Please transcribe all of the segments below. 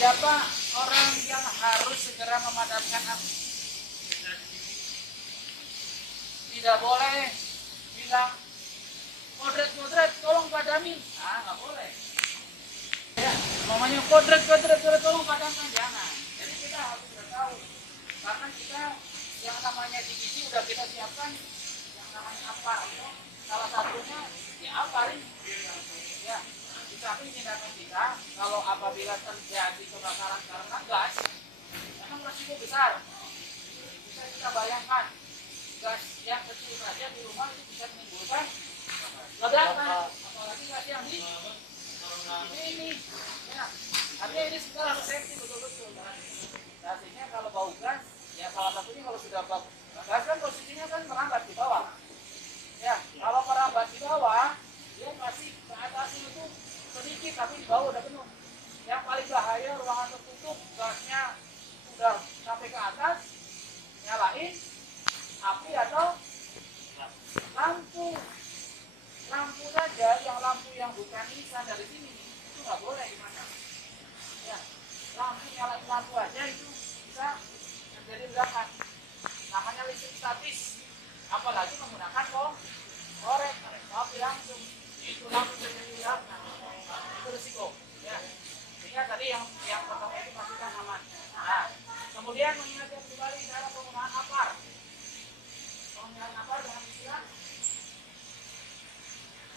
Siapa orang yang harus segera memadamkan api? Tidak boleh bilang kodrat tolong padami. Nggak boleh. Ya, namanya kodrat tolong padamkan, jangan. Jadi kita harus sudah tahu, karena kita yang namanya divisi udah kita siapkan, yang namanya apa itu salah satunya ya apa ini? Ya, di samping tindakan kita, kalau apabila terjadi kebakaran karena gas, memang resiko besar. Bisa kita bayangkan, gas yang kecil saja di rumah itu bisa menimbulkan ledakan, apalagi gas yang di ini. Ya, artinya ini kita harus safety betul-betul. Artinya kalau bau gas, ya salah satunya kalau sudah bau gas kan posisinya kan merambat di bawah. Ya, kalau merambat di bawah, dia pasti ke atas itu sedikit tapi di bawah udah penuh. Yang paling bahaya ruangan tertutup, gasnya udah sampai ke atas, nyalain api atau lampu. Lampu saja, lampu yang bukan nisan dari sini itu nggak boleh gimana? Ya, lampu nyalain lampu aja itu bisa terjadi ledakan. Namanya listrik statis, apalagi menggunakan korek api langsung, itu lampu terjadi ledakan, itu risiko. Ya, sehingga tadi yang pertama itu pastikan aman. Nah, kemudian mengingatkan kembali cara penggunaan apar. Penggunaan apar dengan istilah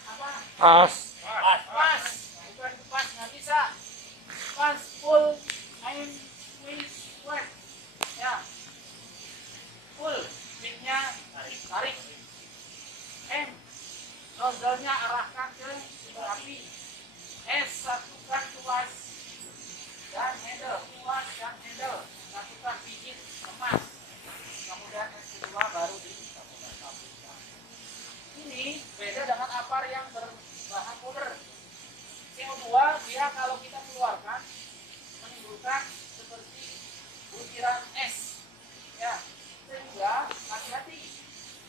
apa? Pas. Bukan pas, nggak bisa. Pas full aim squeeze wet. Ya, full speednya tarik. M, nozzle-nya arahkan ke sumber api. S, satukan tuas dan handle. Satukan pijit kemas. Kemudian S kedua baru disatukan api. Ini beda dengan apar yang berbahan powder. CO2 dia kalau kita keluarkan menimbulkan seperti butiran es. Ya, sehingga hati-hati.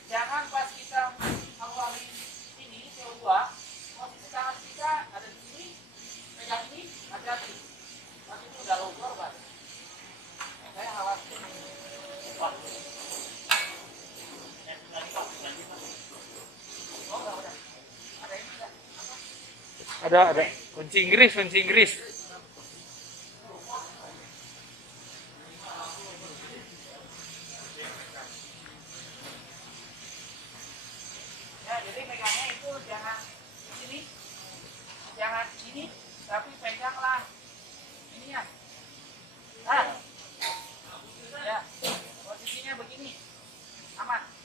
Jangan pas kita awali ini CO2, posisi tangan kita ada di sini, pegang ini, hati-hati. Pas itu udah low korban. Saya khawatir. Ada kunci Inggris. Ya, jadi pegangnya itu jangan di sini, jangan ini, tapi peganglah ini ya. Ya, posisinya begini, aman.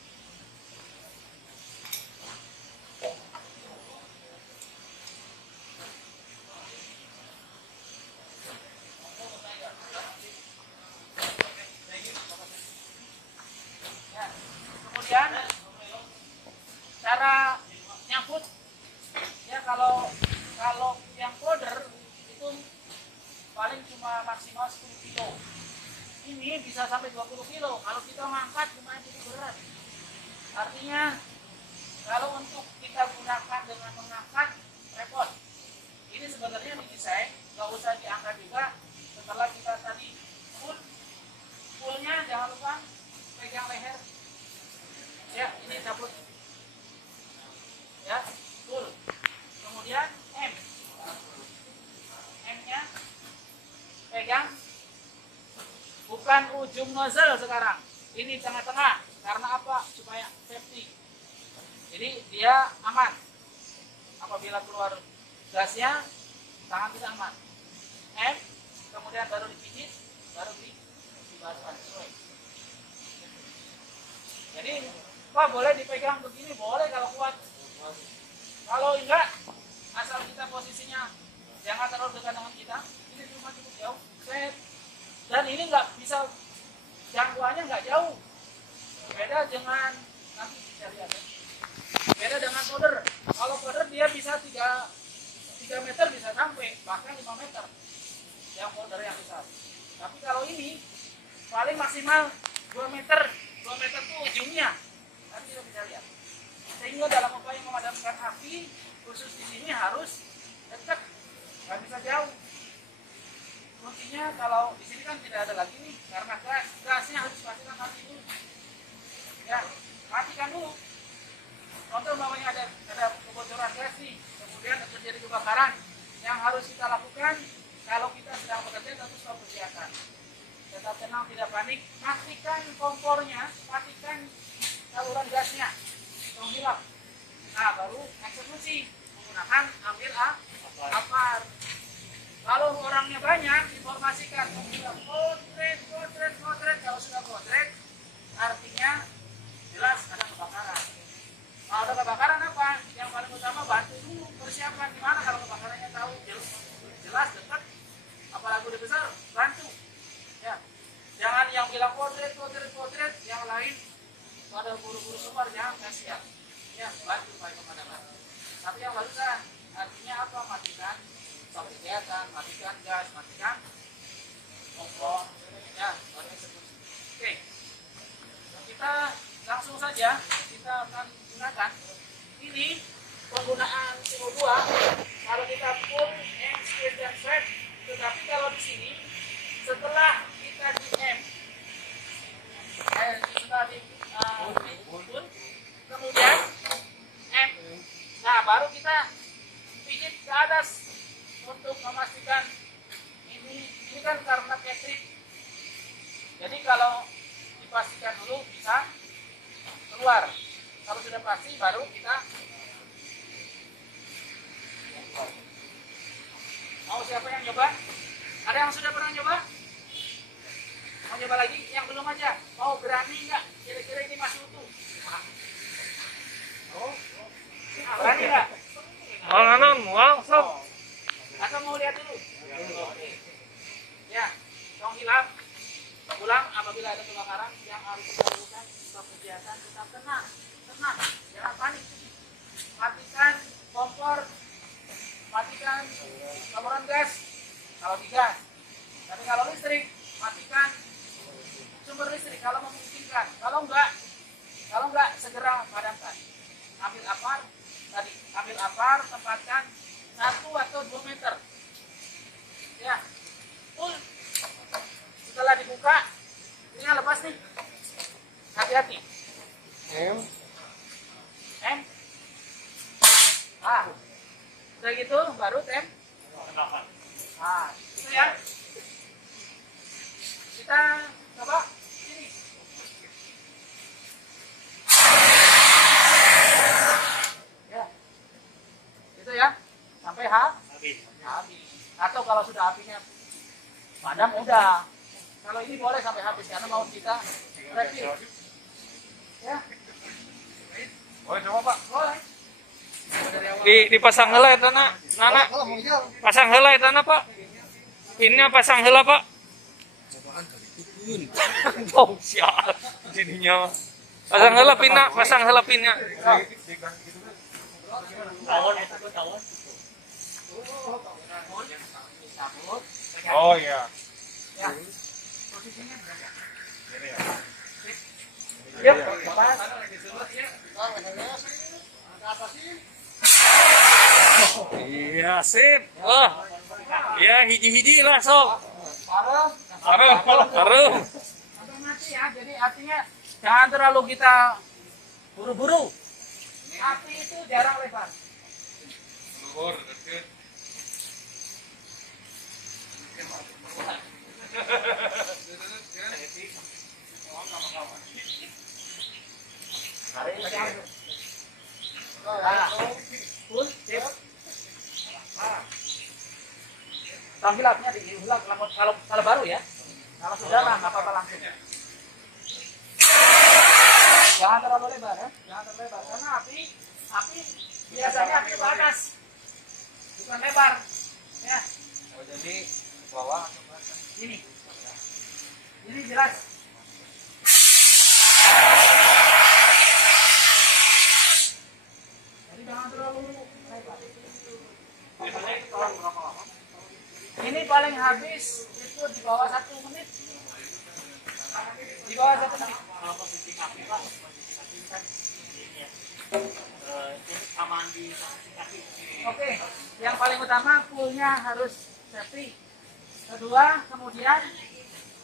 Ya, kemudian cara nyangkut, ya kalau yang powder itu paling cuma maksimal 10 kilo. Ini bisa sampai 20 kilo. Kalau kita mengangkat lumayan cukup berat. Artinya kalau untuk kita gunakan dengan mengangkat repot. Ini sebenarnya didesain nggak usah diangkat juga. Setelah kita tadi fullnya jangan lupa pegang leher. Ya, ini cabut. Ya, full. Kemudian M-nya pegang bukan ujung nozzle sekarang. Ini tengah-tengah. Karena apa? Supaya safety. Jadi dia aman. Apabila keluar gasnya, tangan tidak aman. M, kemudian baru dipijit, baru dibaskan. Jadi, Pak boleh dipegang begini? Boleh kalau kuat. Kalau enggak, asal kita posisinya jangan terlalu dekat dengan kita, ini cuma cukup jauh. Set. Dan ini nggak bisa, jangkauannya nggak jauh. Beda dengan, nanti bisa lihat ya. Beda dengan powder. Kalau powder dia bisa 3 meter bisa sampai, bahkan 5 meter. Yang powder yang besar. Tapi kalau ini, paling maksimal 2 meter. 2 meter itu ujungnya. Nanti kita bisa lihat. Sehingga dalam upaya memadamkan api, khusus di sini harus dekat, nggak bisa jauh. Kuncinya artinya kalau di sini kan tidak ada lagi nih karena gasnya harus pastikan mati dulu. Ya, matikan dulu. Contoh umpamanya ada kebocoran gas nih, kemudian terjadi kebakaran. Yang harus kita lakukan kalau kita sedang bekerja tentu stop kegiatan. Tetap tenang, tidak panik. Matikan kompornya, matikan saluran gasnya, hilap. Nah, baru eksekusi menggunakan ambil apar. Kalau orangnya banyak, informasikan. Potret. Kalau sudah potret, artinya jelas ada kebakaran. Kalau ada kebakaran apa? Yang paling utama bantu dulu persiapan gimana kalau kebakarannya tahu jelas dekat, apalagi udah besar, bantu. Ya, jangan yang bilang potret, yang lain pada buru-buru keluar, jangan kasihan. Ya, bantu baik kepada. Tapi yang barusan artinya apa? Matikan kegiatan, matikan gas, matikan kompor, ya, baru eksekusi. Oke, kita langsung saja kita akan gunakan ini penggunaan CO2 kalau kita full M, space dan swap. Tetapi kalau di sini setelah kita di M, setelah di full, kemudian M, nah baru kita pijit ke atas untuk memastikan ini kan karena catering. Jadi kalau dipastikan dulu bisa keluar. Kalau sudah pasti baru kita mau. Siapa yang coba? Ada yang sudah pernah coba? Mau coba lagi? Yang belum aja. Mau berani nggak? Kira-kira ini masih utuh? Oh, berani nggak? Langsung. Atau mau lihat dulu? Ya, tong hilap. Ulang apabila ada kebakaran yang harus kita lakukan stop kegiatan, tetap tenang, jangan panik. Matikan kompor, matikan saluran gas kalau di gas. Tapi kalau listrik, matikan sumber listrik kalau memungkinkan. Kalau enggak segera padamkan. Ambil apar, tempatkan 1 atau 2 meter. Ya, full. Setelah dibuka, ini lepas nih. Hati-hati. M. Udah gitu, baru tem. Itu ya. Kita coba sini. Ya. Itu ya. Sampai habis. Atau kalau sudah apinya padam udah. Kalau ini boleh sampai habis karena mau kita refill. Ya. Boleh coba Pak. Boleh. Dipasang heula eta Nana. Pasang heula eta Pak. Pinnya pasang heula Pak. Oh, sial. Jadinya. Pasang heula pinnya. Oh iya. Ya. Posisinya berapa? Yuk, lepas. Iya, sip. Wah. Ya, hiji-hiji lah sok. Harum. Sampai mati ya. Jadi artinya jangan terlalu kita buru-buru. Api itu jarang lebar. Hilapnya diulang kalau baru ya. Kalau sudah mah nggak apa-apa langsung. Jangan terlalu lebar ya. Karena api biasanya api ke atas, bukan lebar. Ya. Oh, jadi bawah atau Ini jelas. Jadi jangan terlalu lebar. Ini paling habis itu di bawah 1 menit. Di bawah 1 menit. Oke, yang paling utama poolnya harus safety. Kedua, kemudian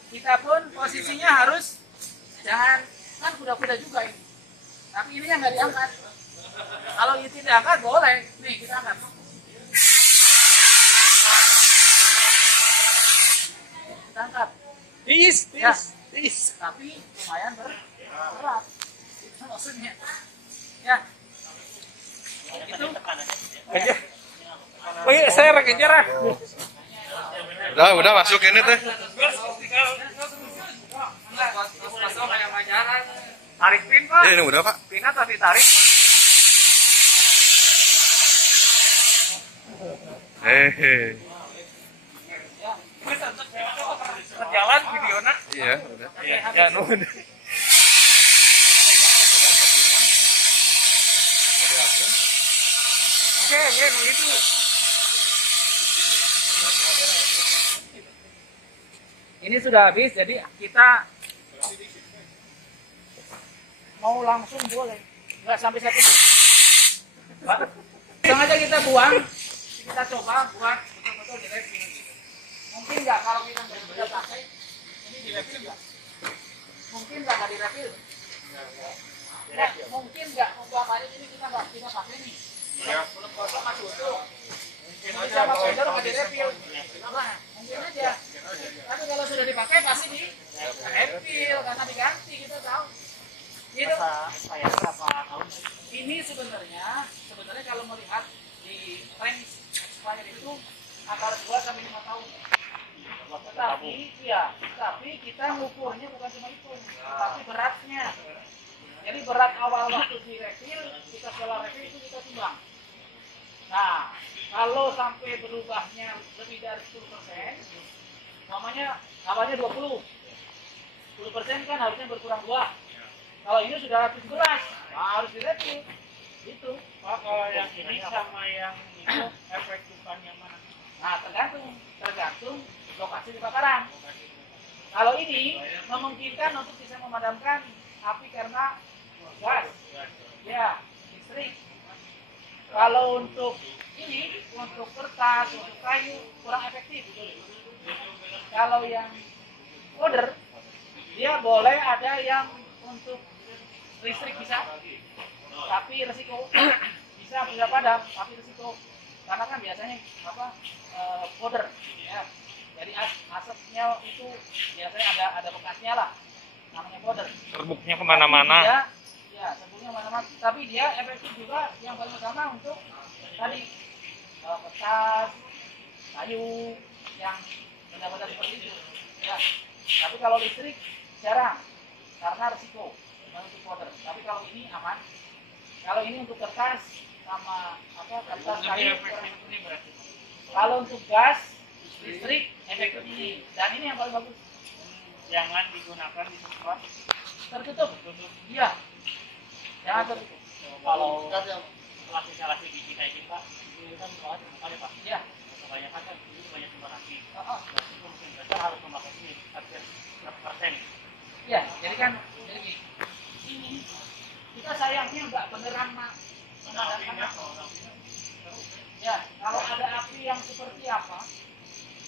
kita pun posisinya harus jangan, kan kuda-kuda juga ini. Tapi ini yang nggak diangkat. Kalau ini tidak diangkat boleh. Nih kita angkat. Kita angkat. Ya. Tapi lumayan berat. Itu maksudnya. Ya. Itu. Aja. Wih, saya kejar ah. Udah masuk ini teh. Tarik pin pak. Ini udah pak. Pinnya tadi tarik. Hehe. Berjalan videonya. Iya, udah. Ya nuhun. Oke, begitu. Ini sudah habis, jadi kita mau langsung boleh, nggak sampai 1 menit. Langsung aja kita buang, kita coba buat betul-betul di refill. Mungkin nggak kalau kita nggak bisa pakai, ini di refill nggak? Mungkin nggak di refill. Nah, mungkin nggak umpamanya ini kita nggak bisa pakai nih. Belum kosong masih utuh. Ini sama vendor nggak di refill. Nah, mungkin aja. Tapi kalau sudah dipakai pasti di refill karena diganti, kita tahu. Itu ini sebenarnya kalau melihat di range expired itu antara 2 sampai 5 tahun. Tapi kita ngukurnya bukan cuma itu, tapi beratnya. Jadi berat awal waktu di refill, kita setelah refill itu kita timbang. Nah, kalau sampai berubahnya lebih dari 10%, namanya awalnya 20%, 10% kan harusnya berkurang 2. Kalau ini sudah 17, harus direfill. Itu. Pak, kalau yang ini sama yang itu efek bukannya mana? Nah, tergantung lokasi kebakaran. Kalau ini memungkinkan untuk bisa memadamkan api karena gas, ya, listrik. Kalau untuk ini, untuk kertas, untuk kayu kurang efektif. Kalau yang powder, dia boleh ada yang untuk listrik bisa, tapi resiko bisa padam, tapi resiko karena kan biasanya powder, ya. Jadi asapnya itu biasanya ada bekasnya lah, namanya powder. Terbuknya kemana-mana. Ya, terbuknya kemana-mana. Tapi dia efektif juga yang paling utama untuk tadi kertas, kayu, yang benda-benda seperti itu. Ya. Tapi kalau listrik jarang karena resiko untuk powder. Tapi kalau ini aman. Kalau ini untuk kertas sama kertas kayu. Kalau untuk gas, listrik efektif ini. Dan ini yang paling bagus. Jangan digunakan di tempat Tertutup. Iya. Jangan tertutup. kalau instalasi di kita ini Pak, itu kan ada Pak. Iya. Kebanyakan kan itu banyak sumber api. Berarti mungkin besar harus memakai ini hampir 100%. Iya, jadi kan ini kita sayangnya nggak beneran memadamkan. Ya, kalau ada api yang seperti apa,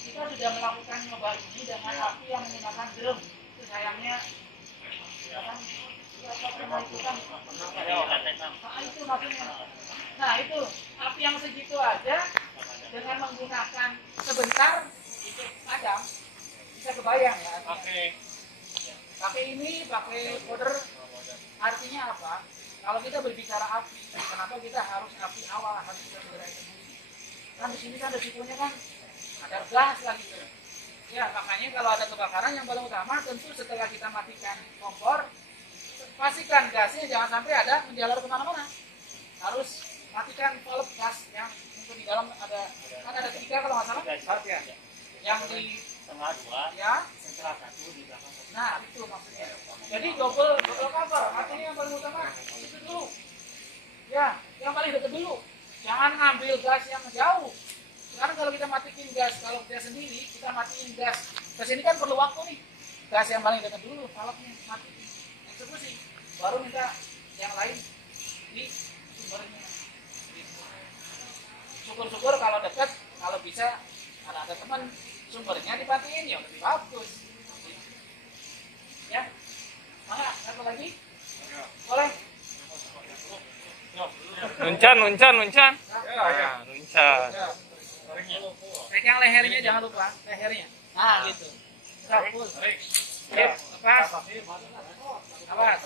kita sudah melakukan nyoba ini dengan api yang menggunakan drum. Itu sayangnya, ya kan, itu maksudnya. Nah itu api yang segitu aja dengan menggunakan sebentar itu padam, bisa kebayang ya. Oke. Pakai ini, pakai powder, artinya apa? Kalau kita berbicara api, kenapa kita harus api awal, harus kita segera sendiri? Kan di sini kan resikonya kan ada gas lagi tuh. Ya makanya kalau ada kebakaran yang paling utama tentu setelah kita matikan kompor, pastikan gasnya jangan sampai ada menjalar kemana-mana. Harus matikan valve gas yang untuk di dalam ada, kan ada 3 kalau nggak salah. Ya. Yang di Tengah 2, ya. setelah 1 di belakang. Nah itu maksudnya. Jadi double cover. Artinya yang paling utama itu dulu. Ya, yang paling dekat dulu. Jangan ambil gas yang jauh. Sekarang kalau kita matiin gas, kalau dia sendiri kita matiin gas. Kesini kan perlu waktu nih. Gas yang paling dekat dulu, valve-nya matiin. Eksekusi. Baru minta yang lain di sumbernya. Syukur-syukur kalau dekat, kalau bisa ada teman sumbernya dimatiin ya lebih bagus. Ya, mana satu lagi? Boleh? Nuncan. Nah, nuncan. Pegang lehernya jangan lupa, lehernya. Nah, gitu. Full. Sip, lepas. Awas.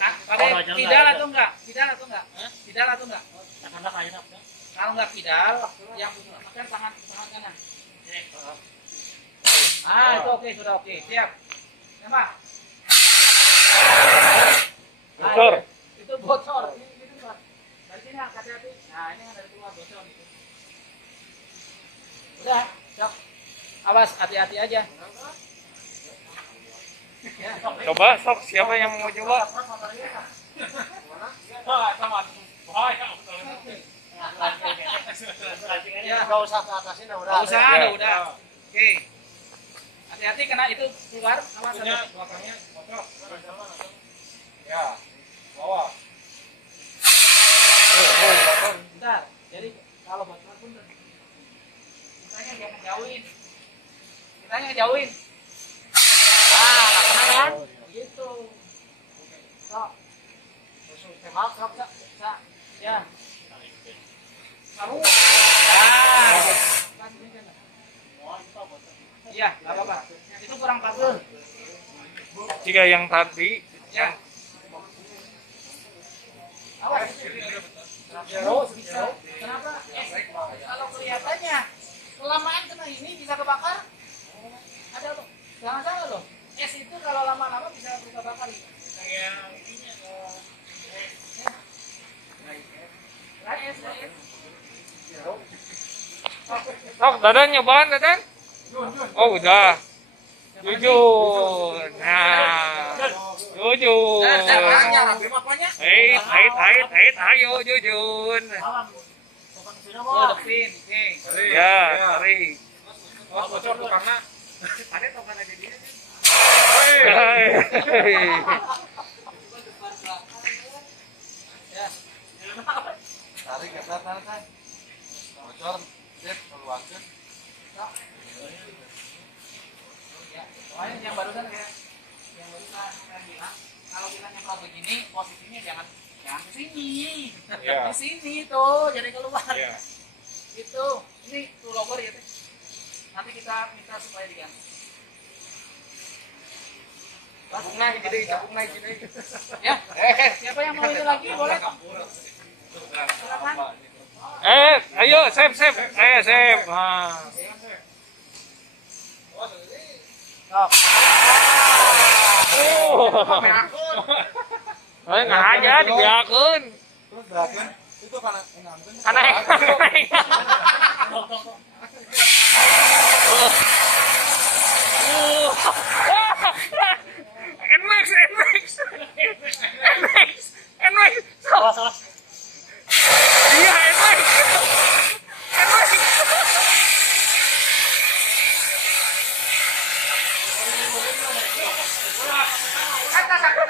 Nah, pakai kidal atau enggak? Kidal atau enggak? Kalau enggak kidal, yang makan tangan kanan. Ah, itu oke, sudah oke. Siap. Siapa? Bocor. Itu bocor. Ini Pak. Dari sini hati-hati. Nah, ini kan dari keluar bocor gitu. Udah, siap. Awas, hati-hati aja. Ya. Coba sok siapa yang mau coba? Ya, enggak usah ke atasin udah. Enggak usah, udah. Oke. Hati-hati kena itu keluar, awas belakangnya bocor. Ya. Bawah. Bentar. Jadi kalau bocor pun kitanya jangan jauhin. Nah, nggak kena kan? Gitu. Sok. Sok. Ya. Kamu. Nah. Iya, nggak apa-apa. Itu kurang pasir. Jika yang tadi, Ya. Awas. Terus bisa. Kenapa? Kalau kelihatannya kelamaan kena ini bisa kebakar. Ada loh. Jangan salah loh. Es itu kalau lama-lama bisa kebakar. sok Dadan nyobaan Dadan? Oh udah. Jujur. Nah, jujur. Ayo jujur. Depan. Ya, tarik. Bocor tuh karena ada tokan aja dia. Tarik ke belakang kan. Bocor, set keluarkan. Ya, soalnya yang barusan kayak yang barusan saya bilang, kalau kita nyemprot begini, posisinya jangan ke sini. Di sini tuh, jadi keluar. Itu, ini tuh logo ya teh. Nanti kita minta supaya diganti. Capung naik gini. Ya, siapa yang mau ini lagi boleh? Silakan. Ayo, save. Save. Nah. Nggak aja dibiarkan. Terus berakhir itu karena Karena NMAX. Salah. Iya, NMAX.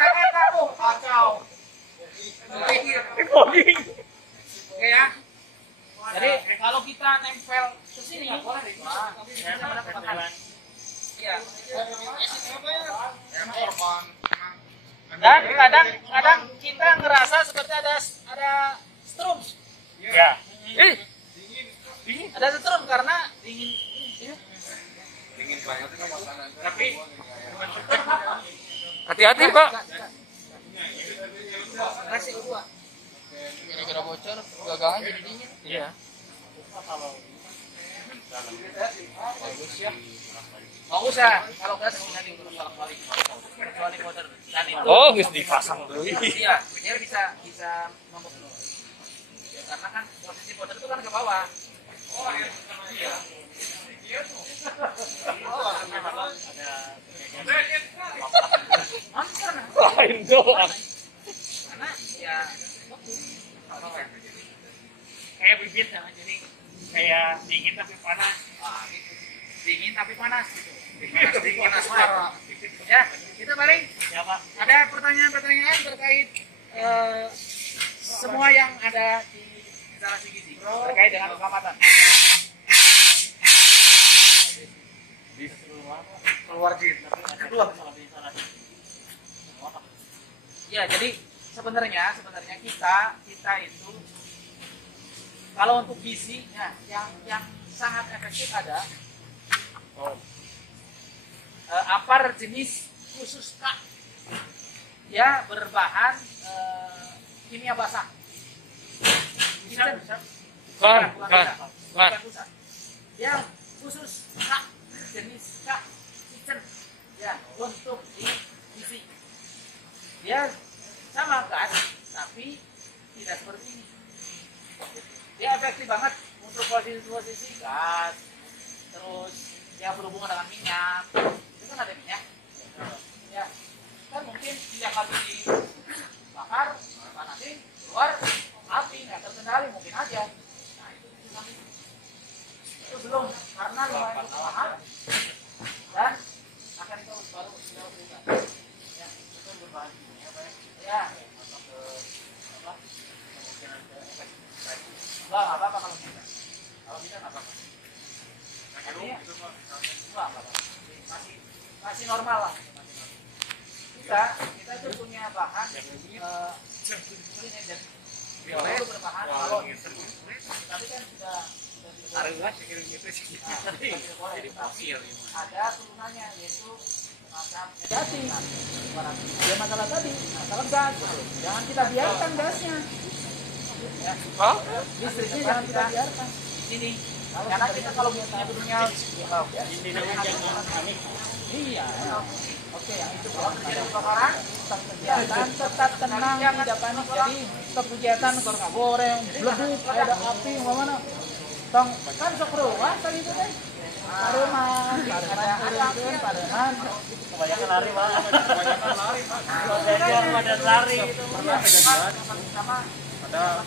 Kata tuh kacau. Oke ya. Jadi kalau kita nempel ke sini, iya. Dan kadang kita ngerasa seperti ada strum. Ya. Ada strum karena dingin. dingin banget kan makanan. Tapi Hati-hati, Pak. kasih gua. Gara-gara bocor, gagangan jadi dingin. Iya. Bagus ya. Nggak usah. Kalau gas bisa diurus balik-balik. Kecuali motor dan itu. Oh, geus dipasang dulu. Iya, dia bisa nombok dulu. Karena kan posisi motor itu kan ke bawah. Iya. Lain doang. Karena ya kayak bibit ya, jadi kayak dingin tapi panas. Dingin tapi panas gitu. Panas parah. Ya, itu paling. Ya Pak. Ada pertanyaan-pertanyaan terkait semua yang ada di instalasi gizi terkait dengan keselamatan. Ya, jadi sebenarnya kita itu kalau untuk gizi ya, yang sangat efektif ada apar jenis khusus K ya berbahan kimia basah. Bukan. Bukan. Yang khusus K jenis K kitchen ya untuk di gizi. Dia sama gas tapi tidak seperti ini. Dia efektif banget untuk posisi gas, terus yang berhubungan dengan minyak, itu kan ada minyak, ya kan mungkin minyak habis dibakar, panasin, keluar api nggak terkendali mungkin aja. Nah itu belum karena lumayan mahal dan akan terus baru berubah. Ya itu berbahan ya. Enggak apa-apa kalau tidak. Kalau tidak nggak apa-apa. Masih normal lah. Kita itu punya bahan itu berbahan balon. Tapi kan sudah ada turunannya yaitu macam jati. Ya masalah tadi, masalah gas. Jangan kita biarkan gasnya. Ya. Listriknya jangan kita biarkan. Ini. Karena kita kalau punya iya. Oke, yang itu kalau terjadi kebakaran, tetap tenang, tidak panik. Jadi tetap kegiatan kalau nggak goreng, beleduk, ada api, mana? Tong kan sok ruang tadi itu deh. Paruman, paruman, paruman. Kebanyakan lari pak. Kebanyakan lari pak. Pada lari itu. Sama ada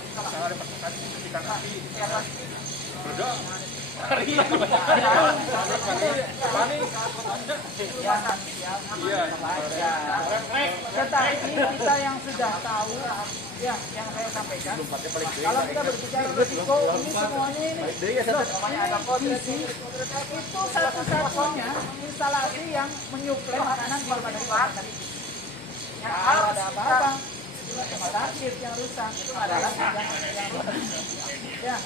pasukan ketika api. Beda. Lari. Tetapi kita yang sudah tahu, ya, yang saya sampaikan. Kalau kita berbicara risiko, ini semuanya ini. Itu satu-satunya instalasi yang menyuplai makanan di rumah tadi. Kalau ada apa-apa, rumah sakit yang rusak itu adalah yang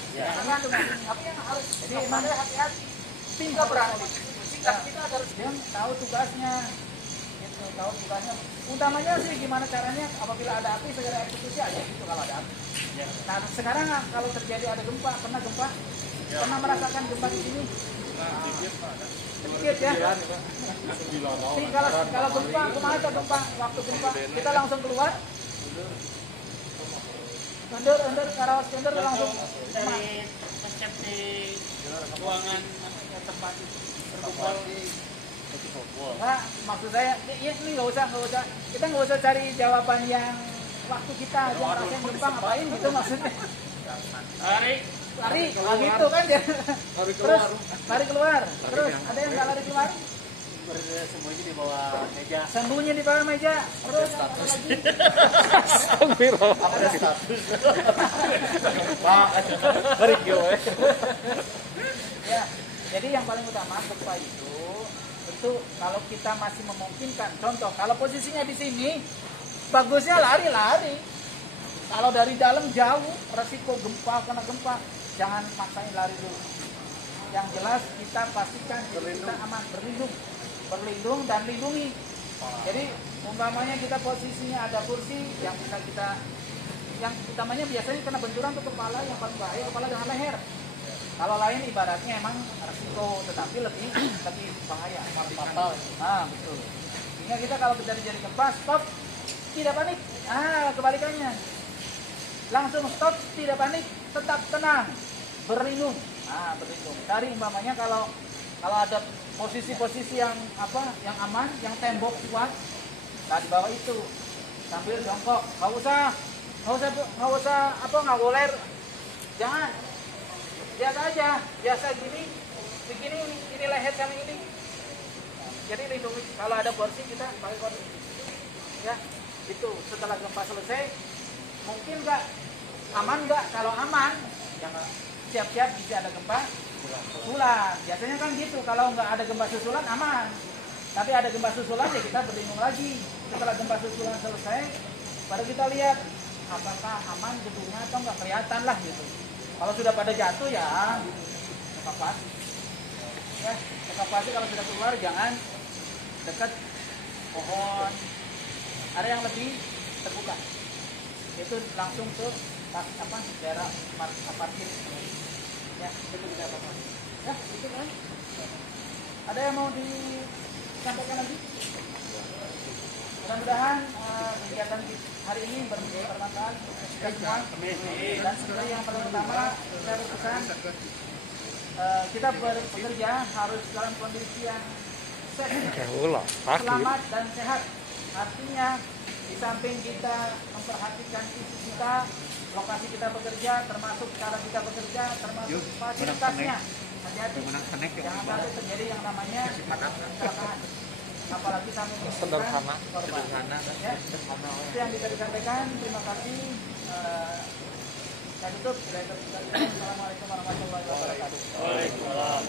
tapi yang harus jadi memang hati-hati. Tinggal berani. Kita harus dia tahu tugasnya. Gitu, tahu tugasnya. Utamanya sih gimana caranya apabila ada api segera eksekusi aja gitu kalau ada api. Nah sekarang kalau terjadi ada gempa, pernah gempa? Pernah merasakan gempa di sini? Sedikit ya. Kalau gempa, kemana gempa? Waktu gempa kita langsung keluar. Under karawas under langsung dari pencet di ruangan tempat terkumpul di. Nah, maksud saya ini nggak usah kita nggak usah cari jawaban yang waktu kita yang rasain gempa ngapain gitu maksudnya. Lari gitu kan dia. Terus lari keluar. Terus ada yang nggak lari keluar? Sembunyi di bawah meja. Sembunyi di bawah meja. Terus lagi. Ada status. Pak, balik gue. Ya, jadi yang paling utama gempa itu tentu kalau kita masih memungkinkan. Contoh, kalau posisinya di sini, bagusnya lari-lari. Kalau dari dalam jauh, resiko gempa kena gempa, jangan maksain lari dulu. Yang jelas kita pastikan kita aman, berlindung dan lindungi. Jadi umpamanya kita posisinya ada kursi yang bisa kita, yang utamanya biasanya kena benturan ke kepala, yang paling bahaya kepala dengan leher. Kalau lain ibaratnya emang resiko, tetapi lebih bahaya, fatal. Nah betul. Sehingga kita kalau terjadi gempa, stop, tidak panik. Kebalikannya, langsung stop, tidak panik, tetap tenang, berlindung. Berlindung. Cari umpamanya kalau ada posisi-posisi yang yang aman, yang tembok kuat, nah di bawah itu sambil jongkok, nggak boleh, jangan, biasa aja, biasa begini, ini leher sama ini, jadi lindungi. Kalau ada porsi kita pakai porsi, ya itu setelah gempa selesai, mungkin nggak aman nggak, kalau aman, jangan siap-siap bisa ada gempa susulan. Biasanya kan gitu, kalau nggak ada gempa susulan aman. Tapi ada gempa susulan ya kita berlindung lagi. Setelah gempa susulan selesai, baru kita lihat apakah aman gedungnya atau nggak kelihatan lah gitu. Kalau sudah pada jatuh ya evakuasi. Ya, evakuasi kalau sudah keluar jangan dekat pohon. Ada yang lebih terbuka. Itu langsung ke daerah parkir. Ya, itu bisa evakuasi. Ya, itu kan. Ada yang mau disampaikan lagi? Mudah-mudahan kegiatan hari ini bermanfaat kita semua. Dan sebenarnya yang paling utama saya berpesan kita bekerja harus dalam kondisi yang selamat dan sehat. Artinya di samping kita memperhatikan fisik kita, lokasi kita bekerja, termasuk cara kita bekerja, termasuk fasilitasnya. Hati-hati, jangan sampai terjadi yang namanya kecelakaan. Apalagi sampai Sederhana. Ya, itu yang bisa disampaikan. Terima kasih. Saya tutup. Assalamualaikum warahmatullahi wabarakatuh. Waalaikumsalam.